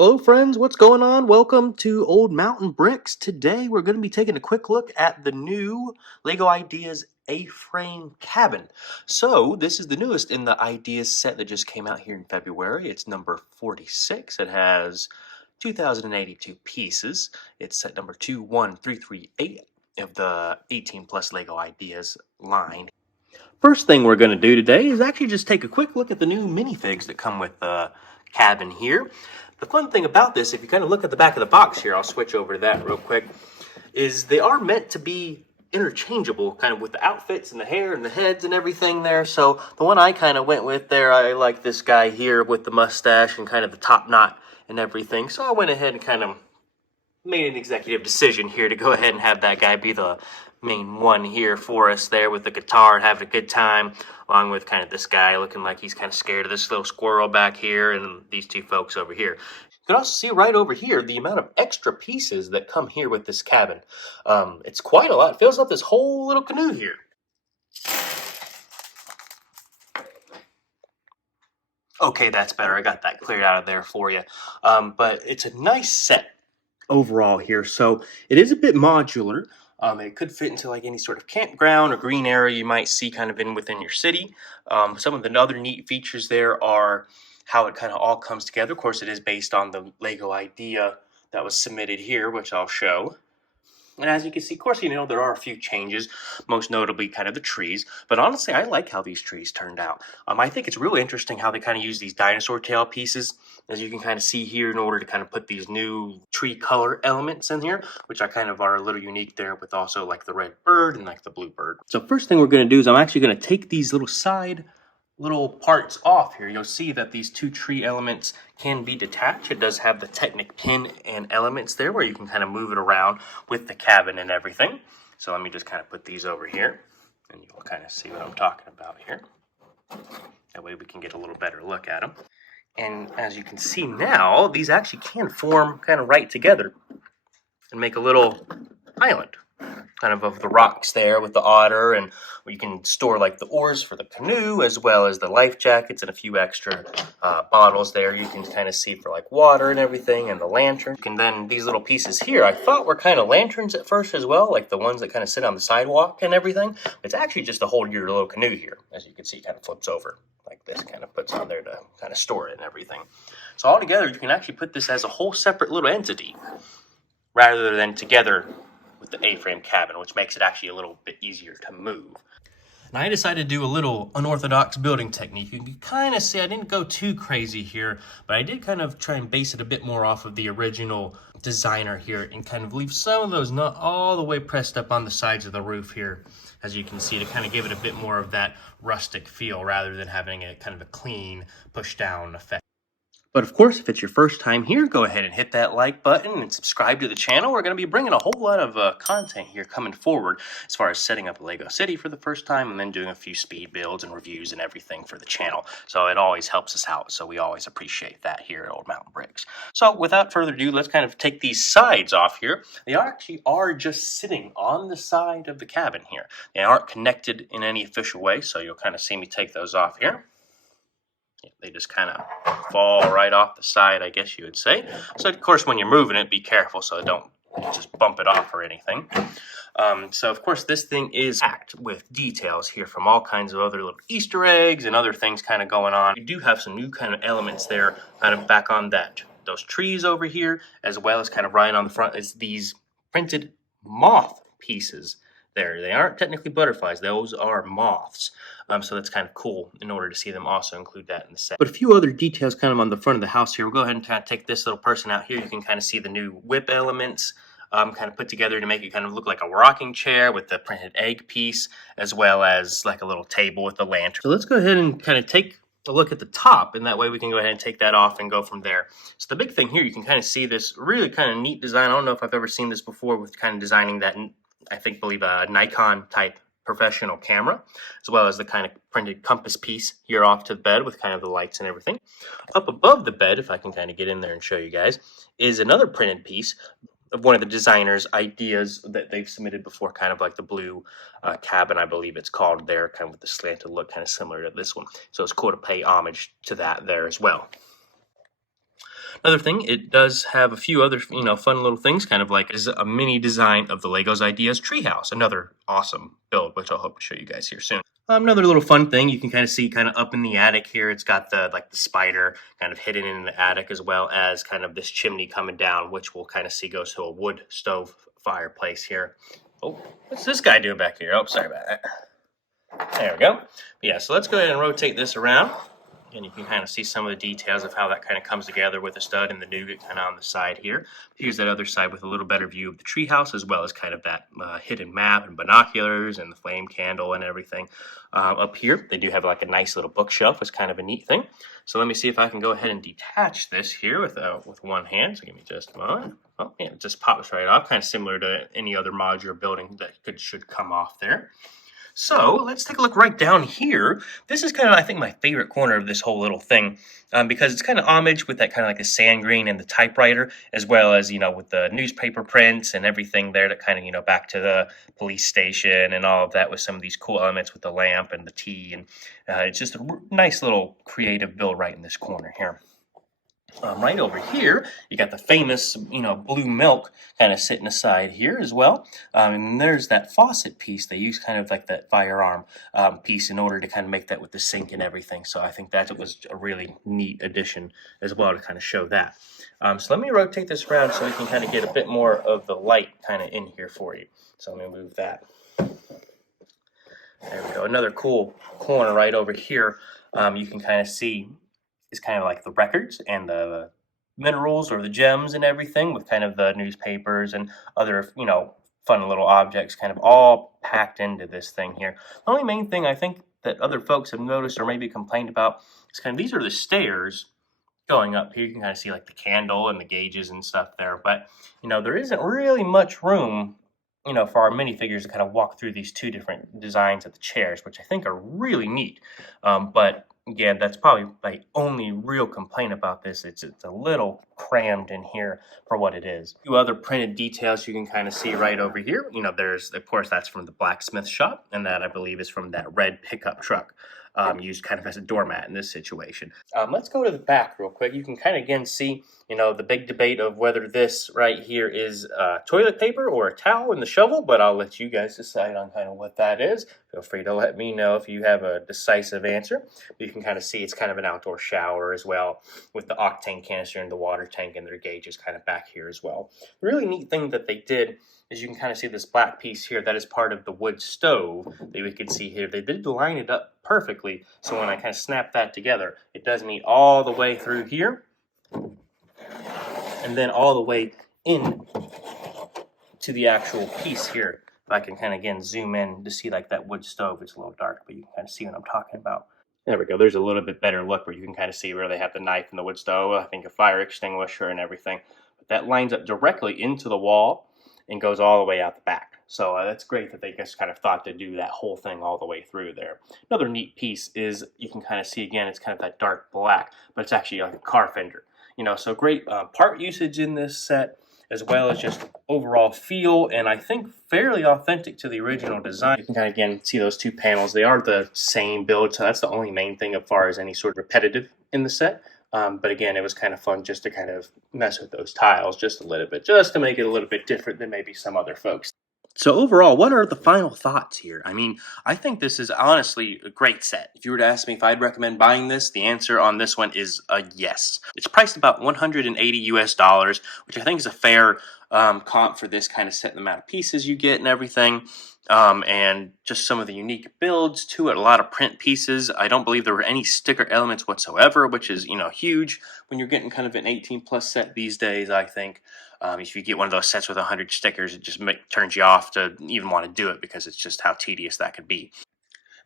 Hello, friends. What's going on? Welcome to Old Mountain Bricks. Today, we're going to be taking a quick look at the new LEGO Ideas A-frame cabin. So, this is the newest in the Ideas set that just came out here in February. It's number 46. It has 2,082 pieces. It's set number 21338 of the 18 plus LEGO Ideas line. First thing we're going to do today is actually just take a quick look at the new minifigs that come with the cabin here. The fun thing about this, if you kind of look at the back of the box here, I'll switch over to that real quick, is they are meant to be interchangeable kind of with the outfits and the hair and the heads and everything there. So the one I kind of went with there, I like this guy here with the mustache and kind of the top knot and everything. So I went ahead and kind of made an executive decision here to go ahead and have that guy be the main one here for us there with the guitar and having a good time, along with kind of this guy looking like he's kind of scared of this little squirrel back here and these two folks over here. You can also see right over here the amount of extra pieces that come here with this cabin. It's quite a lot. It fills up this whole little canoe here. Okay, that's better. I got that cleared out of there for you. But it's a nice set overall here. So it is a bit modular. It could fit into like any sort of campground or green area you might see kind of within your city. Some of the other neat features there are how it kind of all comes together. Of course, it is based on the LEGO idea that was submitted here, which I'll show. And as you can see, of course, there are a few changes, most notably kind of the trees. But honestly, I like how these trees turned out. I think it's really interesting how they kind of use these dinosaur tail pieces, as you can kind of see here, in order to kind of put these new tree color elements in here, which are kind of are a little unique there with also like the red bird and like the blue bird. So first thing we're going to do is I'm actually going to take these little parts off here. You'll see that these two tree elements can be detached. It does have the Technic pin and elements there where you can kind of move it around with the cabin and everything. So let me just kind of put these over here and you'll kind of see what I'm talking about here. That way we can get a little better look at them. And as you can see now, these actually can form kind of right together and make a little island kind of the rocks there with the otter, and you can store like the oars for the canoe as well as the life jackets and a few extra bottles there you can kind of see for like water and everything, and the lantern. And then these little pieces here I thought were kind of lanterns at first as well, like the ones that kind of sit on the sidewalk and everything. It's actually just to hold your little canoe here. As you can see, kind of flips over like this, kind of puts on there to kind of store it and everything. So all together you can actually put this as a whole separate little entity rather than together with the A-frame cabin, which makes it actually a little bit easier to move. And I decided to do a little unorthodox building technique. You can kind of see I didn't go too crazy here, but I did kind of try and base it a bit more off of the original designer here and kind of leave some of those not all the way pressed up on the sides of the roof here, as you can see, to kind of give it a bit more of that rustic feel rather than having a kind of a clean push down effect. But of course, if it's your first time here, go ahead and hit that like button and subscribe to the channel. We're going to be bringing a whole lot of content here coming forward as far as setting up a LEGO city for the first time and then doing a few speed builds and reviews and everything for the channel. So it always helps us out. So we always appreciate that here at Old Mountain Bricks. So without further ado, let's kind of take these sides off here. They actually are just sitting on the side of the cabin here. They aren't connected in any official way. So you'll kind of see me take those off here. They just kind of fall right off the side, I guess you would say. So, of course, when you're moving it, be careful so don't just bump it off or anything. So, of course, this thing is packed with details here from all kinds of other little Easter eggs and other things kind of going on. We do have some new kind of elements there kind of back on those trees over here, as well as kind of right on the front is these printed moth pieces there. They aren't technically butterflies. Those are moths. So that's kind of cool in order to see them also include that in the set. But a few other details kind of on the front of the house here. We'll go ahead and kind of take this little person out here. You can kind of see the new whip elements kind of put together to make it kind of look like a rocking chair with the printed egg piece, as well as like a little table with the lantern. So let's go ahead and kind of take a look at the top, and that way we can go ahead and take that off and go from there. So the big thing here, you can kind of see this really kind of neat design. I don't know if I've ever seen this before with kind of designing that, believe a Nikon type professional camera, as well as the kind of printed compass piece here off to the bed with kind of the lights and everything. Up above the bed, if I can kind of get in there and show you guys, is another printed piece of one of the designer's ideas that they've submitted before, kind of like the blue cabin, I believe it's called there, kind of with the slanted look, kind of similar to this one. So it's cool to pay homage to that there as well. Another thing, it does have a few other, fun little things, kind of like is a mini design of the Legos Ideas treehouse. Another awesome build, which I'll hope to show you guys here soon. Another little fun thing you can kind of see kind of up in the attic here. It's got the spider kind of hidden in the attic, as well as kind of this chimney coming down, which we'll kind of see goes to a wood stove fireplace here. Oh, what's this guy doing back here? Oh, sorry about that. There we go. But yeah, so let's go ahead and rotate this around. And you can kind of see some of the details of how that kind of comes together with the stud and the nougat kind of on the side here. Here's that other side with a little better view of the treehouse, as well as kind of that hidden map and binoculars and the flame candle and everything. Up here, they do have like a nice little bookshelf. It's kind of a neat thing. So let me see if I can go ahead and detach this here with one hand. So give me just a moment. Oh, yeah, it just pops right off, kind of similar to any other modular building that should come off there. So let's take a look right down here. This is kind of, I think, my favorite corner of this whole little thing, because it's kind of homage with that kind of like the sand green and the typewriter, as well as, with the newspaper prints and everything there that kind of, back to the police station and all of that with some of these cool elements with the lamp and the tea. And it's just a nice little creative build right in this corner here. Right over here, you got the famous, blue milk kind of sitting aside here as well. And there's that faucet piece. They use kind of like that firearm piece in order to kind of make that with the sink and everything. So I think that was a really neat addition as well to kind of show that. So let me rotate this around so we can kind of get a bit more of the light kind of in here for you. So let me move that. There we go. Another cool corner right over here. You can kind of see is kind of like the records and the minerals or the gems and everything, with kind of the newspapers and other, fun little objects kind of all packed into this thing here. The only main thing I think that other folks have noticed or maybe complained about is kind of these are the stairs going up here. You can kind of see like the candle and the gauges and stuff there, but there isn't really much room for our minifigures to kind of walk through these two different designs of the chairs, which I think are really neat. But again, that's probably my only real complaint about this. It's a little crammed in here for what it is. A few other printed details you can kind of see right over here. There's, of course, that's from the blacksmith shop, and that I believe is from that red pickup truck. Used kind of as a doormat in this situation. Let's go to the back real quick. You can kind of again see, the big debate of whether this right here is toilet paper or a towel in the shovel, but I'll let you guys decide on kind of what that is. Feel free to let me know if you have a decisive answer. But you can kind of see it's kind of an outdoor shower as well, with the octane canister and the water tank and their gauges kind of back here as well. The really neat thing that they did is you can kind of see this black piece here that is part of the wood stove that we can see here. They did line it up perfectly, so when I kind of snap that together, it does meet all the way through here, and then all the way in to the actual piece here. If I can kind of again zoom in to see like that wood stove, it's a little dark, but you can kind of see what I'm talking about. There we go. There's a little bit better look where you can kind of see where they have the knife and the wood stove, I think a fire extinguisher and everything. But that lines up directly into the wall and goes all the way out the back. So that's great that they just kind of thought to do that whole thing all the way through there. Another neat piece is you can kind of see again, it's kind of that dark black, but it's actually like a car fender. So great part usage in this set, as well as just overall feel, and I think fairly authentic to the original design. You can kind of again see those two panels. They are the same build, so that's the only main thing as far as any sort of repetitive in the set. But again, it was kind of fun just to kind of mess with those tiles just a little bit, just to make it a little bit different than maybe some other folks. So overall, what are the final thoughts here? I mean, I think this is honestly a great set. If you were to ask me if I'd recommend buying this, the answer on this one is a yes. It's priced about $180 US, which I think is a fair comp for this kind of set, the amount of pieces you get and everything. And just some of the unique builds to it, a lot of print pieces. I don't believe there were any sticker elements whatsoever, which is, huge when you're getting kind of an 18 plus set these days, I think. If you get one of those sets with 100 stickers, it just turns you off to even want to do it, because it's just how tedious that could be.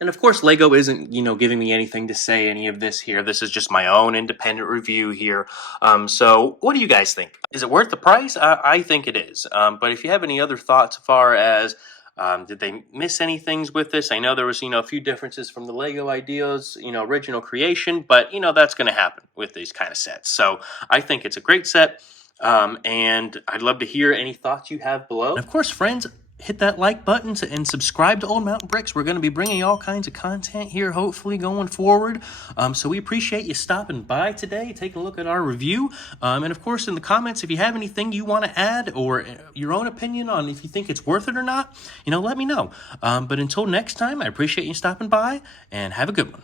And of course, Lego isn't, giving me anything to say any of this here. This is just my own independent review here. So what do you guys think? Is it worth the price? I think it is. But if you have any other thoughts as far as did they miss any things with this? I know there was, a few differences from the Lego Ideas, original creation, but, that's going to happen with these kind of sets. So I think it's a great set. And I'd love to hear any thoughts you have below. And of course, friends, hit that like button and subscribe to Old Mountain Bricks. We're going to be bringing all kinds of content here, hopefully, going forward. So we appreciate you stopping by today, taking a look at our review. And of course, in the comments, if you have anything you want to add or your own opinion on if you think it's worth it or not, let me know. But until next time, I appreciate you stopping by, and have a good one.